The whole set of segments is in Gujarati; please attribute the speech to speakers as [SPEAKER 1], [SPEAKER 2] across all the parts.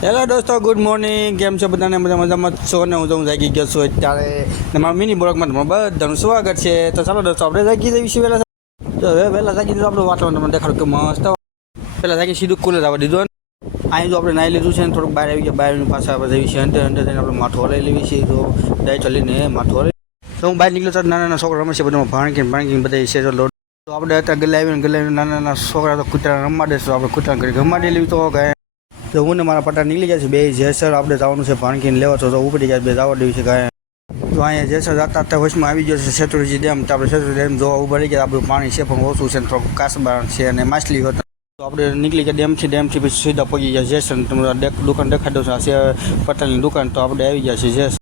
[SPEAKER 1] હેલો દોસ્તો ગુડ મોર્નિંગ કેમ છો બધાને બધા મજામાં જ છો ને હું તો હું જાગી ગયો છું અત્યારે ને મારા મિની બ્લોગમાં તમારું બધાનું સ્વાગત છે તો ચાલો દોસ્તો આપણે જાગી જઈએ છીએ વહેલા તો હવે વહેલા જાગી દીધું આપણે વાતાવરણ તમને દેખાડો કે મસ્ત પહેલાં જાગી સીધું કુલર આવવા દીધું અહીં જો આપણે નાહી લીધું છે ને થોડુંક બહાર આવી ગયા બહારની પાસે આપણે જઈએ છીએ અંદર અંદર જઈને આપણે માથું હલાવી લેવી છીએ તો ડાય ચાલીને માથું હલાવી તો હું બહાર નીકળ્યો તો નાના નાના છોકરા રમે છે બધામાં ભાણકીને ભાણકીને બધા છે જો લોટ તો આપણે અત્યારે ગલાવીને ગલાવીને નાના નાના છોકરા તો કૂતરા રમવા દેશે તો આપણે કૂતરા કરી રમાડી લેવી તો કાંઈ તો હું ને મારા પટા નીકળી ગયા છે બે જેસર આપણે જવાનું છે ભાણકીને લેવા તો તો ઉપડી ગયા બે જવા દેવી છે કાંઈ તો અહીંયા જેસર જતા ત્યાં વચમાં આવી ગયો છે શેત્રુજી ડેમ તો આપણે શેત્રુજી ડેમ જોવા ઉભા રહી ગયા આપણું પાણી છે પણ ઓછું છે ને થોડુંક કાસબા છે અને માછલી હતા તો આપણે નીકળી ગયા ડેમથી ડેમથી પછી સીધા પહોંચી ગયા જેસર તમને દેખ- દુકાન દેખાડી દઉં છું આ છે પટેલની દુકાન તો આપણે આવી ગયા છે જેસ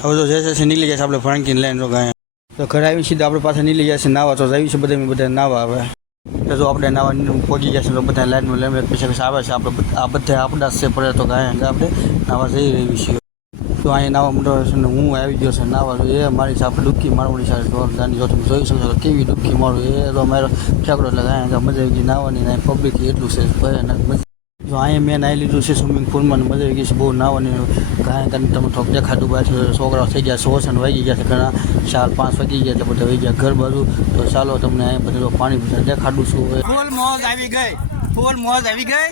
[SPEAKER 1] હવે તો જેસરથી નીકળી ગયા છે આપણે ભાણકીને લઈને તો કાંઈ તો ઘરે આવી સીધા આપણે પાસે નીકળી ગયા છે નાવા તો જઈએ છે બધા બધા નાવા આવે તો જો આપણે નાવા પહોંચી છે તો બધા લાઈનમાં લેમ પૈસા પૈસા આવે છે. આપણે આ બધા આપણા છે પડે તો કાંઈ આપણે નાવા જઈ રહી છીએ. તો અહીંયા નાવા મંડળ છે ને હું આવી ગયો છે નાવા એ મારી સાથે ડૂબકી મારવાની સાથે જોરદારની જો તમે જોઈ શકો છો કેવી ડૂબકી મારું એ તો મારો ઠેકડો એટલે કાંઈ મજા આવી ગઈ. નાવાની પબ્લિક એટલું છે મજા જો અહીંયા મેં નાહી લીધું છે સ્વિમિંગ પૂલમાં મજા આવી ગઈ છે બહુ નાવાની કારણ કે તમે થોડુંક દેખાતું બાજુ છોકરાઓ થઈ ગયા સો સન વાગી ગયા છે ઘણા ચાર પાંચ વાગી ગયા એટલે બધા વહી ગયા ઘર બાજુ. તો ચાલો તમને અહીંયા બધું પાણી બધા દેખાડું છું. ફૂલ મોજ આવી ગઈ ફૂલ મોજ આવી ગઈ.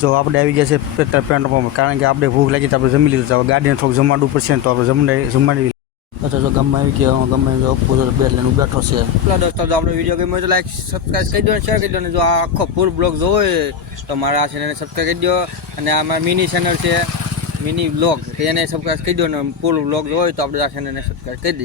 [SPEAKER 1] જો આપણે આવી ગયા છે પેટ્રોલ પંપ કારણ કે આપણે ભૂખ લાગી તો આપણે જમી લીધું તો ગાડીને થોડુંક જમાડવું પડશે ને તો આપણે જમવાડી જમાડી અથવા જો ગમે આવી ગયો ગમે જો પૂરો બે લઈને બેઠો છે. એટલે દોસ્તો, જો આપણો વીડિયો ગમ્યો તો લાઈક સબસ્ક્રાઈબ કરી દો શેર કરી દો અને જો આ આખો ફૂલ બ્લોગ જોવો તો મારા આ ચેનલને સબસ્ક્રાઈબ કરી દો અને આ મારા મિની ચેનલ છે મિની બ્લોગ એને સબસ્ક્રાઈબ કરી દો અને ફૂલ બ્લોગ જોવો તો આપણે આ ચેનલને સબસ્ક્રાઈબ કરી દઈએ.